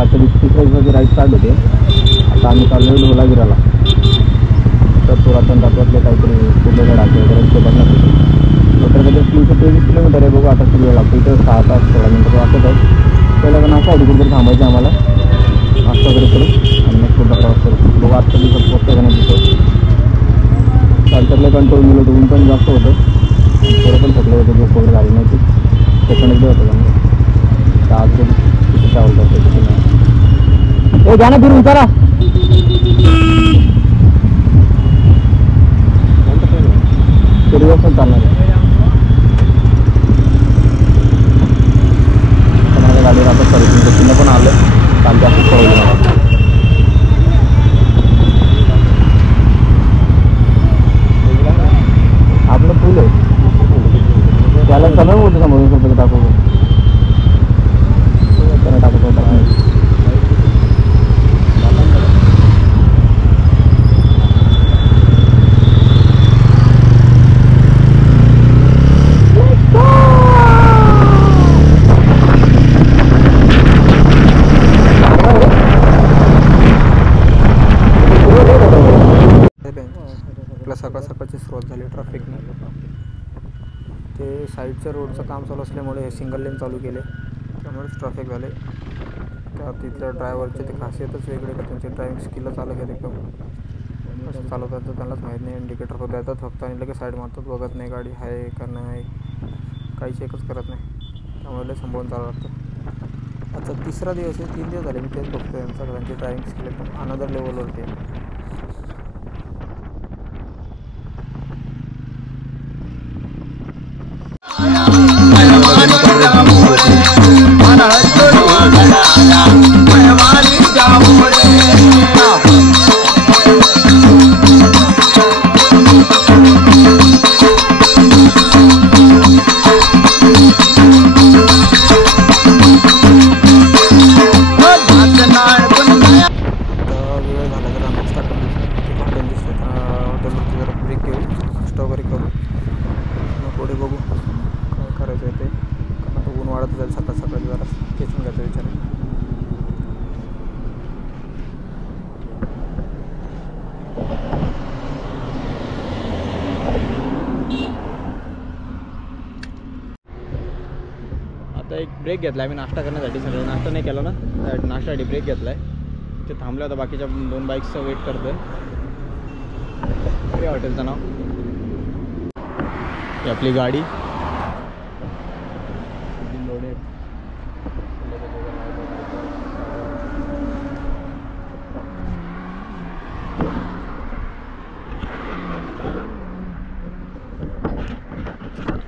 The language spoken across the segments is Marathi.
आता 20-30 राईड स्टार्ट होते. आता आम्ही चाललो ढोलागिराला. तर पुरातन तत्वातले काहीतरी कुठे राहते वगैरे ते बघण्यासाठी. तर कधी 323 किलोमीटर आहे. बघू आता किती वेळ लागतो. इथं 6 तास 16 मिनिटं वाटत आहे. पहिला नाश्ता आहे कुठेतरी थांबायचं आम्हाला. नाश्ता वगैरे करू आणि मग पुढचा प्रवास करू. बघू आजच्या दिवसात पोचतं का नाही तिथे. चालतरले कंट्रोल मिळत ऊन पण जास्त होतं. थोडं पण थकले होते. झोप वगैरे झाली नव्हती. सेकंड होतं त्यामुळे तर आज किती ट्रॅव्हल करतो किती नाही. हे जाणं फिरून चला. पण चालणार आहे. माझ्या गाडीवर आता सर्व्हिसिंग तिनं पण आलं. काल जास्त पळवलं मला. आपलं फुल आहे त्याला सगळं होतं समोरून रुपये टाकू त्याला टाकत होता. सकाळ सकाळची सुरुवात झाली ट्रॅफिकने. ते साईडच्या रोडचं काम चालू असल्यामुळे हे सिंगल लेन चालू केले त्यामुळेच ट्रॅफिक झाले. त्या तिथल्या ड्रायव्हरचे ते खासियतच वेगळे का त्यांचे ड्रायव्हिंग स्किलच अलग आहेत एकदम. कसं चालवतात तर त्यांनाच माहीत नाही. इंडिकेटर फक्त देतात फक्त आणि लगेच साईड मारतात. बघत नाही गाडी आहे का नाही काही चेकच करत नाही. त्यामुळे संभाळून चालू लागतं. आता तिसरा दिवस आहे. 3 दिवस झाले मी तेच बघतो यांचा त्यांची ड्रायव्हिंग स्किल एकदम अनदर लेवलवरती आहे. एक ब्रेक घेतला आहे मी नाश्ता करण्यासाठी. सगळं नाश्ता नाही केला ना नाश्त्यासाठी ब्रेक घेतला आहे. ते थांबले होता बाकीच्या 2 बाईक्सचं वेट करतोय. हे हॉटेलचं नाव ही आपली गाडी लोडेड.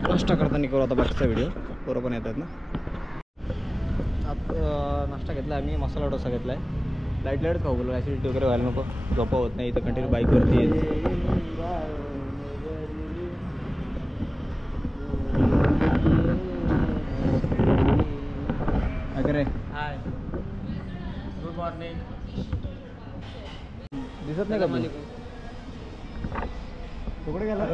नाश्ता करताना करू आता बाकीचा व्हिडिओ. पोरं पण येतात ना. नाश्ता घेतला आम्ही. मसाला डोसा घेतला आहे. लाईट खाऊ बोललो ॲसिडिटी वगैरे व्हायला नको. झोपा होत नाही. इथं कंटिन्यू बाईकवरती येईल. अरे हाय गुड मॉर्निंग. दिसत नाही का मला कुठे गेला.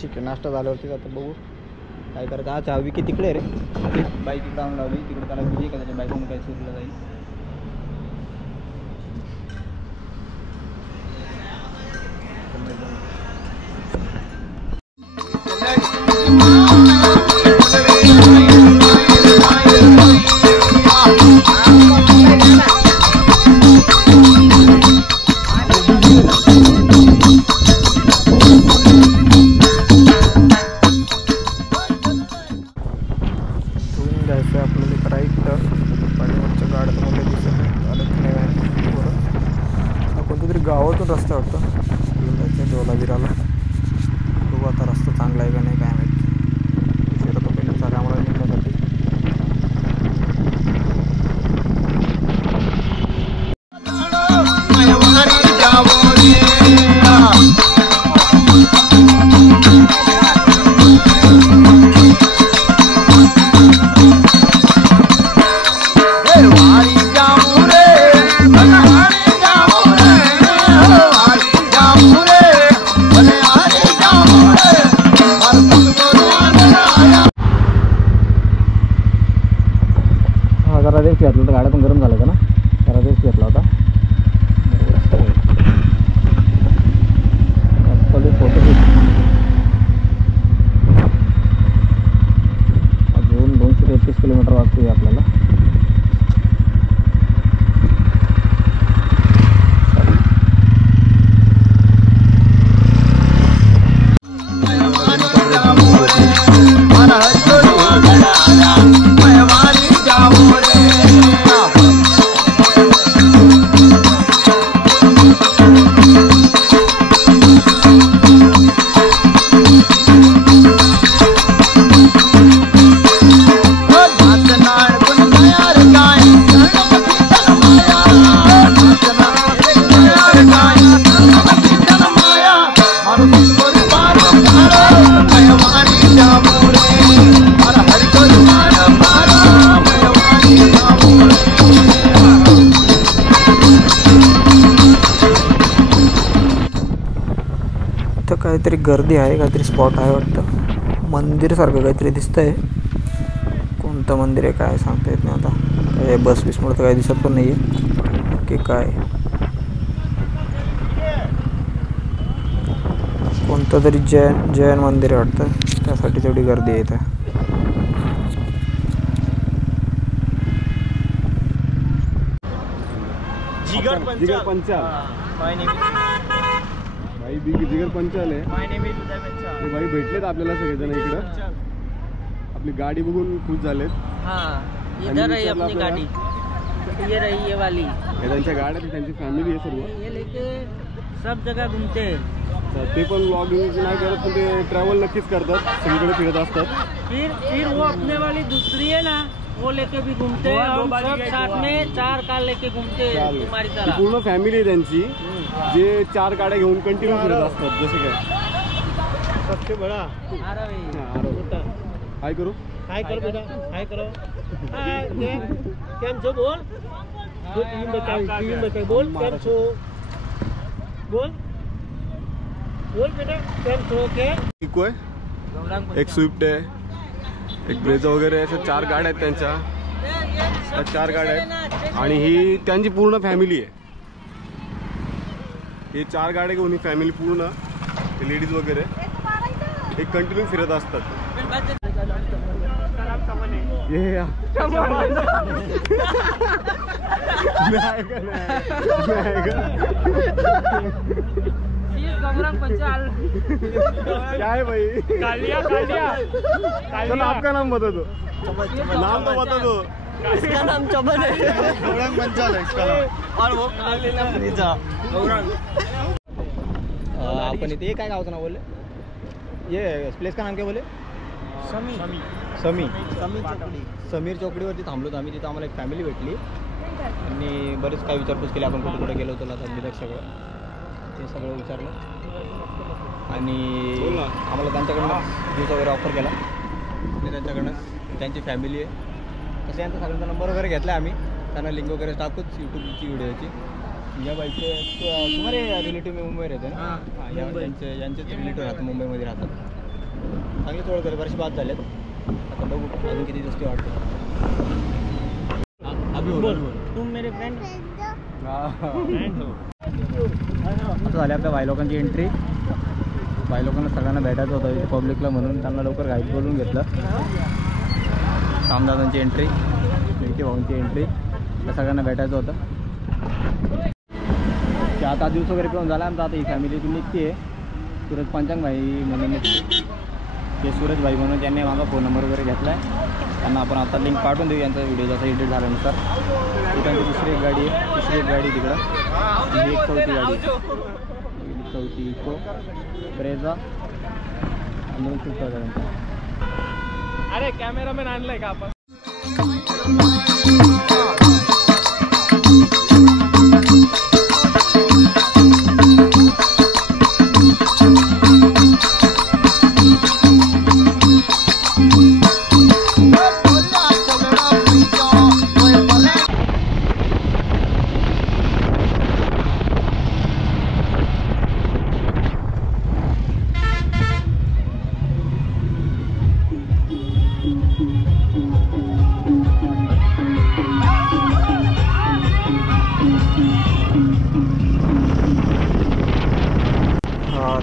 ठीक आहे नाश्ता झाल्यावरती आता बघू काय करायचं. हा विकी तिकडे रे बाईक इकडे आणून लावली. तिकडे त्याला बिझी का त्याच्या बाईकवरून काही सुटलं जाईल. गावातून रस्ता वाटतं जायचं ढोलागिराला. बघू आता रस्ता चांगला आहे का नाही काय माहिती. उशीर तो पहिलं चालेल आम्हाला निघण्यासाठी. घातलं तर गाड्या पण गरम झाल्या ना, त्याला रेस्ट घेतला होता. अजून 233 किलोमीटर वाजतोय आपल्याला. काहीतरी गर्दी आहे, काहीतरी स्पॉट आहे वाटतं. मंदिर सारखं काहीतरी दिसतंय. कोणतं मंदिर आहे काय सांगता येत नाही आता. काय बस बिसमुळे तर काही दिसत पण नाही आहे की काय. कोणतं तरी जैन मंदिर आहे वाटतं, त्यासाठी तेवढी गर्दी येत आहे. जिगर पंचाल भाई, जिगर पंचाल आहे. भाई भेटलेत आपल्याला सगळेजण इकडं. आपली गाडी बघून खुश झालेत. इधर है अपनी गाड़ी, ये रही ये वाली. त्यांच्या गाड्या, त्यांची फॅमिली आहे सर्व. ये लेके सब जगह घूमते हैं. ते पण व्लॉगिंग नाही करत, पण ते ट्रॅव्हल नक्कीच करतात, सगळीकडे फिरत असतात. फिर वो अपने वाली दूसरी है ना, वो लेके भी घूमते हैं. हम सब साथ में 4 कार लेके घूमते हैं तुम्हारी तरह. पूर्ण फॅमिली आहे त्यांची, जे 4 गाड्या घेऊन कंटिन्यू फिरत असतात. जसे काय सबसे बडा हाय करू, हाय करो बेटा, हाय करो. हाय केम छो बोल. टीम बताओ बोल केम छो बोल. बोल बेटा केम छो. के इको आहे, एक स्विफ्ट आहे, एक ब्रेझा वगैरे, अशा 4 गाड्या आहेत त्यांच्या. त्या 4 गाड्या आहेत आणि ही त्यांची पूर्ण फॅमिली आहे. हे 4 गाड्या घेऊन ही फॅमिली पूर्ण, लेडीज वगैरे हे कंटिन्यू फिरत असतात. क्या है भाई? कालिया चलो आपका नाम बता दो. नाम तो बता दो. इसका नाम चमन है. गौरंग पंचाल है इसका नाम. और वो आपण इथे काय गावचं नाव बोलले, ये प्लेस का नाम क्या बोले. समीर चौकडीवरती थांबलो आम्ही. तिथं आम्हाला एक फॅमिली भेटली आणि बरेच काही विचारपूस केली. आपण कुठे कुठे गेलो होतो आता सगळं ते सगळं विचारलं आणि आम्हाला त्यांच्याकडनं ज्यूस वगैरे ऑफर केला. आणि त्यांच्याकडनं त्यांची फॅमिली आहे तसं यांचा सगळ्यांचा नंबर वगैरे घेतला आम्ही. त्यांना लिंक वगैरे टाकूच यूट्यूबची व्हिडिओची. या बाईकचे तुम्हाला रिलेटिव्ह मी मुंबई राहते ना. यांचेच रिलेटिव्ह राहतात, मुंबईमध्ये राहतात. चांगले ओळख झाले, बरेचसे बाद झालेत. आता बघू अजून किती दिवस वाटतं. तुम मेरे फ्रेंड असं झालं आपल्या भाई लोकांची एंट्री. भाई लोकांना सगळ्यांना भेटायचं होतं पब्लिकला, म्हणून त्यांना लवकर घाईत बोलून घेतलं. श्यामदादांची एंट्री, विकी भाऊंची एंट्री, त्या सगळ्यांना भेटायचं होतं. ते आता दिवस वगैरे पिऊन झाला आमचा. आता ही फॅमिली इथून निघते आहे. सूरज पंचांग भाई म्हणून निघते, ते सूरज भाई म्हणून त्यांनी माझा फोन नंबर वगैरे घेतला आहे. त्यांना आपण आता लिंक पाठवून देऊ यांचा व्हिडिओ जसा एडिट झाल्यानुसार. ती त्यांची दुसरी एक गाडी आहे, तिसरी एक गाडी तिकडं, ही एक चौथी गाडी, चौथी इको ब्रेझा आणि 2 स्विफ्ट त्यांचा. अरे कॅमेरामॅन आणलाय का आपण.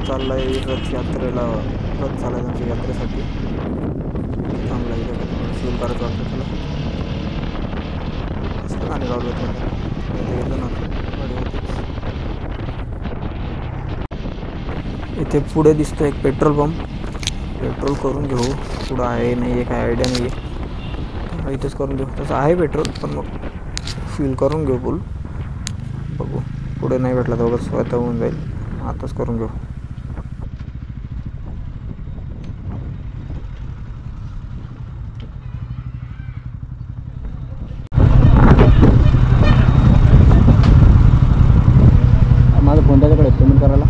चाललाय रथ यात्रेला, रथ चालला त्यांच्या यात्रेसाठी. चांगला फील करायचं वाटतं तुला. मस्त गाणी लावली होती गेलं ना गाडी होतीच. इथे पुढे दिसतो एक पेट्रोल पंप. पेट्रोल करून घेऊ. पुढं आहे नाही आहे काय आयडिया नाही आहे. इथेच करून घेऊ. तसं आहे पेट्रोल पण मग फील करून घेऊ फुल. बघू पुढे नाही भेटला तर वगैरे स्वतः होऊन जाईल. आताच करून घेऊ. माझा फोन त्याच्याकडे पेमेंट करायला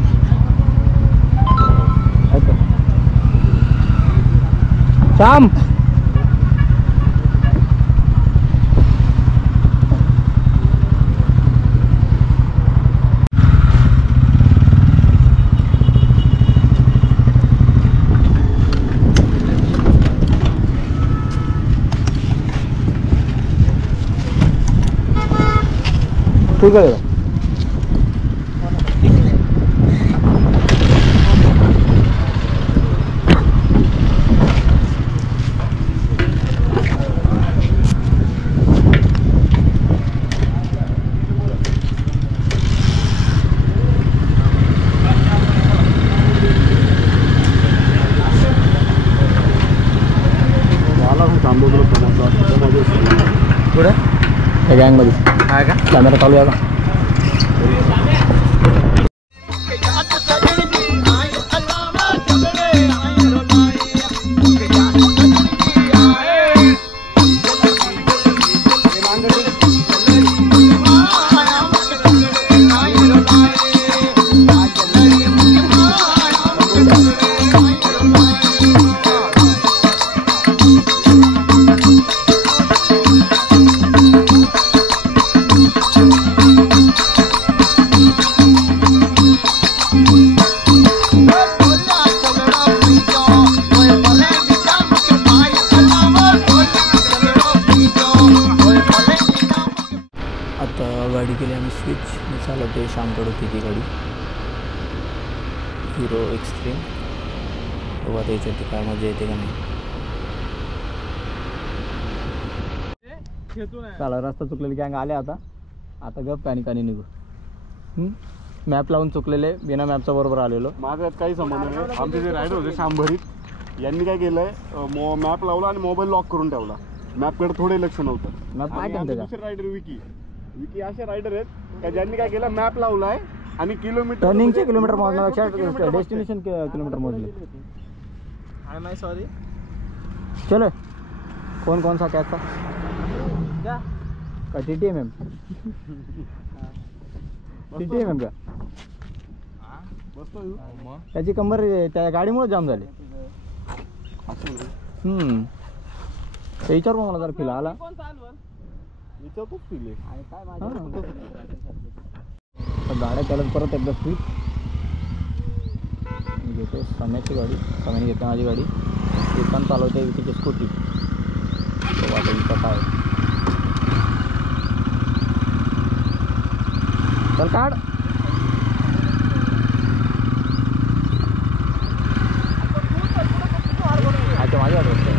श्याम. ठीक आहे. पुढे त्या गँगमध्ये आहे का कॅमेरा चालू आहे का? गाडी केली आम्ही स्विच. मी चालवते श्यामकडे होती ती गाडी हिरो एक्स्ट्रीम. बघा त्याच्यात काय मजा येते का नाही. चला रस्ता चुकलेली गँग आले आता. आता गप कानी निघू. मॅप लावून चुकलेले बिना मॅपचा बरोबर आलेलो. माझं यात काही संबंध नाही. आमचे जे रायडर होते शांभरीत यांनी काय केलंय मॅप लावला आणि मोबाईल लॉक करून ठेवला. मॅपकडे थोडे लक्ष नव्हतं. मॅप काय दुसरे रायडर विकी असे रायडर आहेत का ज्यांनी काय केलं मॅप लावलाय आणि किलोमीटर टर्निंगचे किलोमीटर मोजण्यापेक्षा डेस्टिनेशन किलोमीटर मोजले. I my sorry. चलो कौन सा कैसा का TTMM TTMM का त्याची कंबर त्या गाडीमुळे जाम झाली. ते विचार मला जरा फिल आला. गाड्या चालत परत एकदा स्वीट घेतो. सम्याची गाडी सम्याने घेते माझी गाडी. ती पण चालवते विकीची स्कूटी. आता विकत आहे. चल काढ. अच्छा माझी गाडी वाटतं.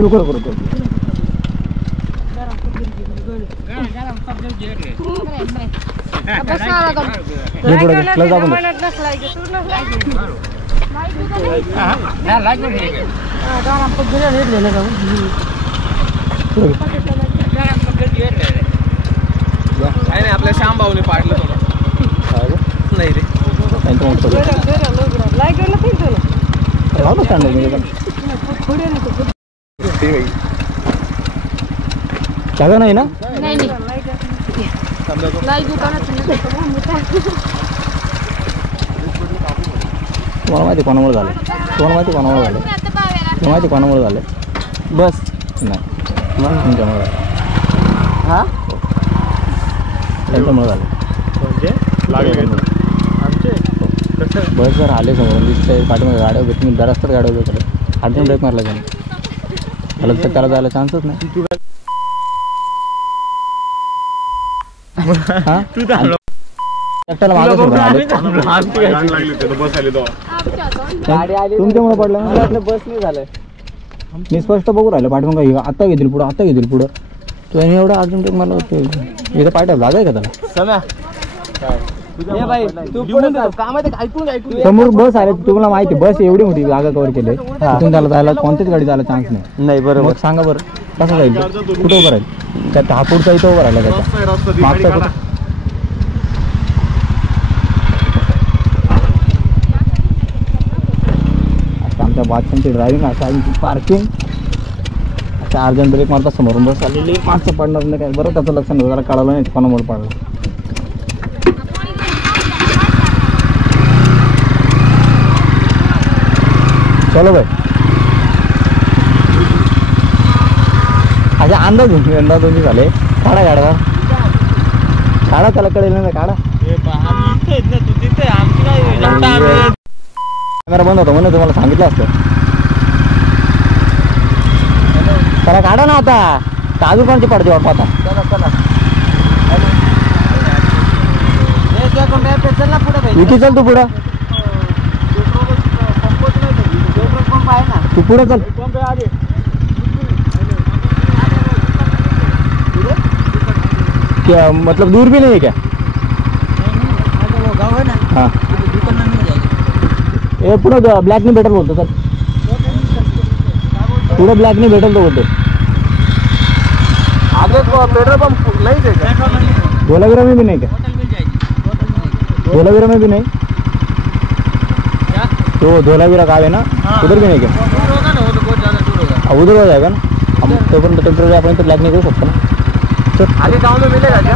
रुको रुको काय नाही आपल्या श्याम भाऊने पाडलं थोडं. नाही रे जागा नाही ना. तुम्हाला माहिती कोणामुळे झालं? तुम्हाला माहिती कोणामुळे झालं? तुम्हाला माहिती कोणामुळे झालं? बस नाही तुमच्यामुळे झालं. हां त्यांच्यामुळे झालं. बस जर आले समोरून दिसतंय पाठीमध्ये गाड्या उभे तुम्ही जरा असतात गाड्या उभे करत अर्जंट ब्रेक मारला त्याने त्याला तर त्याला जायला चान्सच नाही. एकट्याला मागं सोडून आले. तुमच्यामुळे पडलं बस नाही झालं. मी स्पष्ट बघू राहिलं पाठवून आता घेतील पुढं आता घेतील पुढं तो एवढा अर्जंट ब्रेक मारला होते इथं पाठवा जागा आहे का त्याला समोर बस आले तुम्हाला माहिती बस एवढी मोठी जागा कव्हर केली तिथून त्याला जायला कोणत्याच गाडी जायला चान्स नाही. बरोबर सांगा बरं कसं जाईल कुठं उभं राहील त्यात हा पुढचा इथं उभं राहिला त्याचा मागचा कुठं आमच्या बादशांची ड्रायव्हिंग असा पार्किंग अशा अर्जंट ब्रेक मारता समोरून बस आलेली मागचं पडणार नाही काय बरं त्याचं लक्षण जरा कळालं नाही कोणामुळे पडलं. चलो भाई अच्छा अंदाज झाले काढा गाडवा काढा त्याला कळेल ना काढा कॅमेरा बंद होता म्हणून तुम्हाला सांगितलं असतं त्याला काढा ना आता काजू कोणची पडते वाटप आता विकी चल तू पुढं तू पुढे चल क्या मतलब दूर भी नहीं है क्या हाँ ये पुढे ब्लॅक नहीं भेटल बोलतो सर पुढे ब्लॅक नहीं भेटल तो बोलतो आगे पेट्रोल पंप नहीं देगा धोलावीरा में भी नहीं क्या धोलावीरा में भी नहीं तो धोलावीरा गाँव है ना उधर भी नहीं क्या उधर हो जाएगा ना हम तो टेम्परेरी अपन तो ब्लैक नहीं कर सकते ना तो आगे गांव में मिलेगा क्या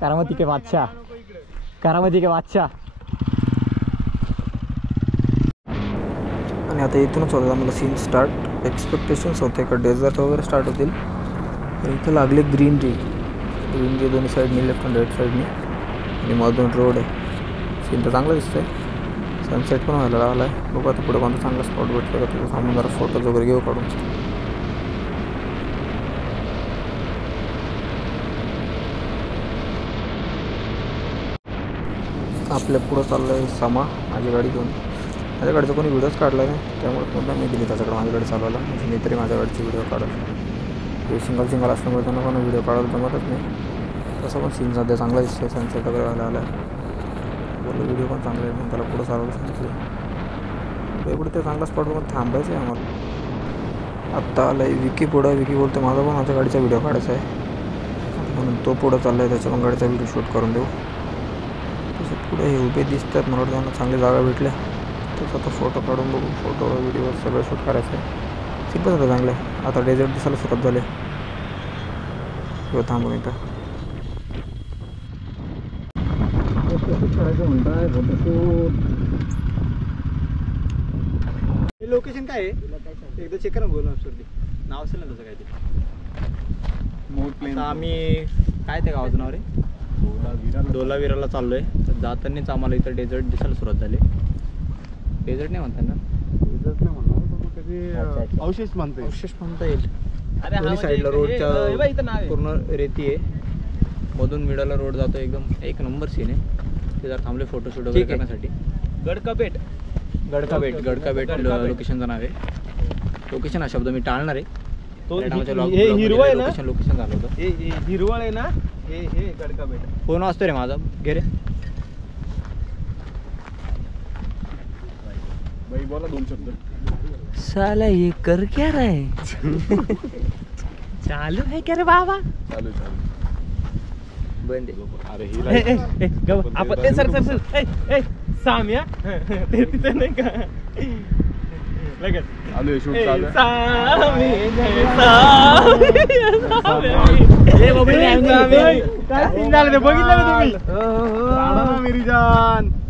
करामती के बादशाह करामती के बादशाह. आणि आता इथूनच होतं मला सीन स्टार्ट एक्सपेक्टेशन्स होते का डेझर्ट वगैरे स्टार्ट होतील तर इथं लागले ग्रीनरी दोन्ही साईडनी लेफ्ट अँड राईट साईडनी आणि मधून रोड आहे. सीन तर चांगलं दिसतंय सनसेट पण व्हायला लागला आहे. बघू आता पुढे कोणता चांगला स्पॉट भेटलं का तिथं थांबून जरा फोटोज वगैरे घेऊ काढून. आपल्या पुढं चाललं आहे समा माझी गाडी घेऊन. माझ्या गाडीचा कोणी व्हिडिओज काढला नाही त्यामुळे पुन्हा मी दिली त्याच्याकडे माझी गाडी चालवायला. म्हणजे मी तरी माझ्या गाडीची व्हिडिओ काढत हे सिंगल असल्यामुळे त्यांना पण व्हिडिओ काढायला जमतच नाही. तसं पण सीन सध्या चांगला दिसतोय सनसेट वगैरे व्हायला आला आहे. बोललो व्हिडिओ पण चांगला आहे पण त्याला पुढं चालवलं सांगितलं पुढे ते चांगला स्पॉट बघून थांबायचं आहे आम्हाला. आत्ता आलं आहे विकी पुढं. विकी बोलतो माझा पण माझ्या गाडीचा व्हिडिओ काढायचा आहे म्हणून तो पुढं चालला आहे त्याच्या पण गाडीचा व्हिडिओ शूट करून देऊ. पुढे हे उभे दिसतात मला वाटतं त्यांना चांगली जागा भेटल्या तर आता फोटो काढून बघू. फोटो व्हिडिओ सगळं शूट करायचं आहे. सिम्पल होतं चांगलं आहे. आता डेझर्ट दिसायला सुरुवात झाली किंवा थांबून इथं लोकेशन काय आहे एकदा चेक करा बोल नाव असेल ना तसं काय ते आता आम्ही काय ते गावाचं नाव रे डोलाविराला चाललोय तर जातानाच आम्हाला इथं डेझर्ट दिसायला सुरुवात झाली डेझर्ट नाही म्हणतात ना डेझर्ट नाही म्हणणार अवशेष म्हणता येईल अवशेष म्हणता येईल दोन्ही साईडला रोडच्या पूर्ण रेती आहे मधून मिडलला रोड जातो एकदम एक नंबर सीन आहे ते जर थांबले फोटोशूट वगैरे करण्यासाठी गडकाबेट लोकेशनचं नाव आहे लोकेशन हा शब्द मी टाळणार आहे हिरवळ आहे ना लोकेशन झालं होतं हिरवळ आहे ना हे गडकाबेट फोन वाजतो रे माझा घे रे बाई बोला 2 शब्द साला ये कर क्या रहा है चालू है क्या रे बाबा चालू बंद अरे ही आपण सर साम्या ते तिथे नाही का लगेच चालू आहे शूट चालू आहे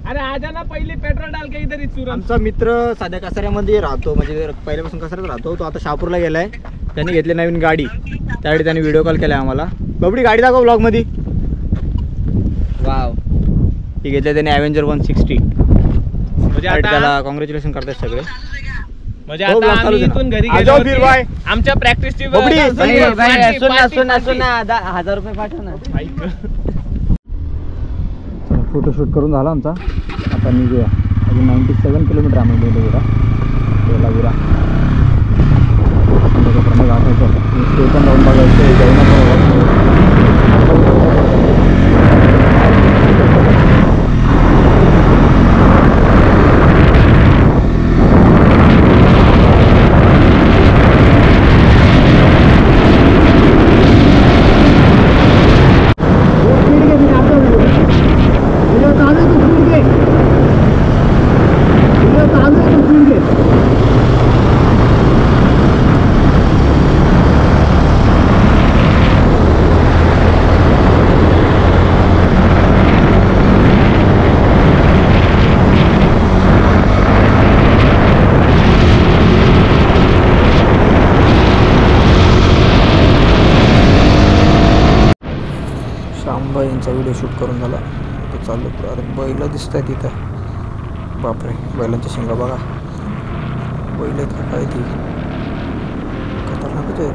अरे आजा ना पहिले पेट्रोल डाल काही तरी चुरा आमचा मित्र साध्या कसाऱ्यामध्ये राहतो म्हणजे पहिल्यापासून कसाऱ्यात राहतो तो आता शहापूरला गेलाय त्यांनी घेतली नवीन गाडी त्यावेळी त्यांनी व्हिडिओ कॉल केलाय आम्हाला बबडी गाडी दाखव ब्लॉग मध्ये वाव ती घेतली त्याने अवेंजर 160 म्हणजे त्याला कॉंग्रॅच्युलेशन करतात सगळे म्हणजे आता आम्ही इथून घरी गेलो आमच्या प्रॅक्टिसची 1000 रुपये पाठव ना फोटोशूट करून झाला आमचा आता निघूया अजून 97 किलोमीटर आम्ही डोलाविरा गाठायचं स्टेशन जाऊन बघायचं यांचा व्हिडिओ शूट करून झाला तो चालू अरे बैल दिसत आहे तिथं बापरे बैलांच्या शिंगा बघा बैल आहेत का काय ती खतरनाकच आहे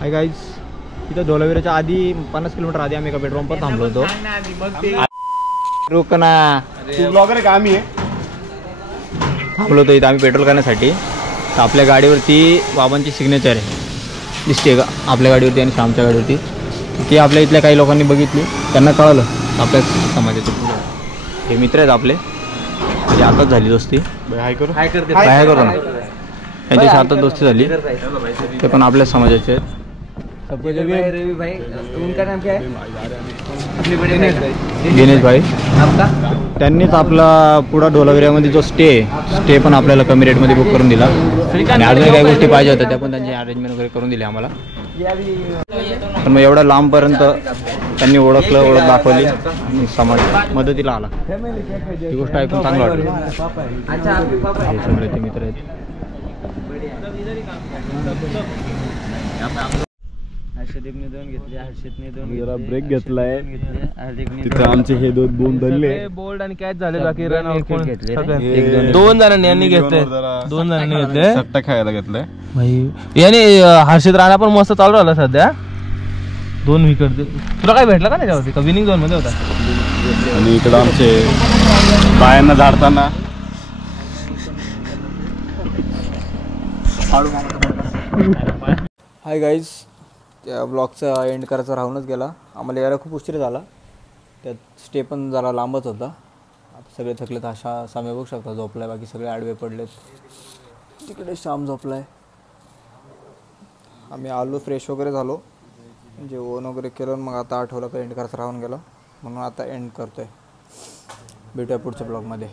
हाय गाईज इथं डोलाविराच्या आधी 50 किलोमीटर आधी आम्ही एका पेट्रोल पंपावर थांबलो होतो रोकना ब्लॉगर का आम्ही थांबलो होतो इथं आम्ही पेट्रोल करण्यासाठी तर आपल्या गाडीवरती बाबांची सिग्नेचर आहे दिसते का आपल्या गाडीवरती आणि श्यामच्या गाडीवरती ती आपल्या इथल्या काही लोकांनी बघितली त्यांना कळलं आपल्या समाजाचे हे मित्र आहेत आपले म्हणजे आताच झाली दोस्ती हाय करू हाय करू ना त्यांच्याशी आताच दोस्ती झाली ते पण आपल्या समाजाचे आहेत रवि भाई उनका नाम क्या है दिनेश भाई त्यांनीच आपला पुढा डोलाविऱ्यामध्ये जो स्टे पण आपल्याला कमी रेटमध्ये बुक करून दिला आणि अजून काही गोष्टी पाहिजे होत्या त्या पण त्यांची अरेंजमेंट वगैरे करून दिली आम्हाला पण मग एवढ्या लांबपर्यंत त्यांनी ओळख दाखवली आणि समाज मदतीला आला ही गोष्ट ऐकून चांगलं वाटलं हे सगळे ते मित्र आहेत हर्षदीपने 2 घेतले हर्षदने 2 जरा ब्रेक घेतलाय तिथे आमचे हे दोन धरले बोल्ड आणि कॅच झाले बाकी रन आउट कोण घेतले 2 जणांनी यांनी घेतले 2 जणांनी घेतले सट्टा खायला घेतलाय भाई याने हर्षद राणा पण मस्त चालू राहिला सध्या 2 विकेट तुला काय भेटलं का त्याच्यावरती का विनिंग झोन मध्ये होता आणि इकडं आमचे बायांना झाडताना हाय गाईज त्या ब्लॉगचा एंड करायचा राहूनच गेला आम्हाला यायला खूप उशीर झाला त्यात स्टे पण जरा लांबच होता आता सगळे थकलेत अशा सामे बघू शकता झोपलाय बाकी सगळे आडवे पडलेत तिकडे श्याम झोपलाय आम्ही आलो फ्रेश वगैरे झालो जेवण वगैरे केलं मग आता आठवलं का एंड करायचा राहून गेला म्हणून आता एंड करतोय. भेटूया पुढच्या ब्लॉगमध्ये.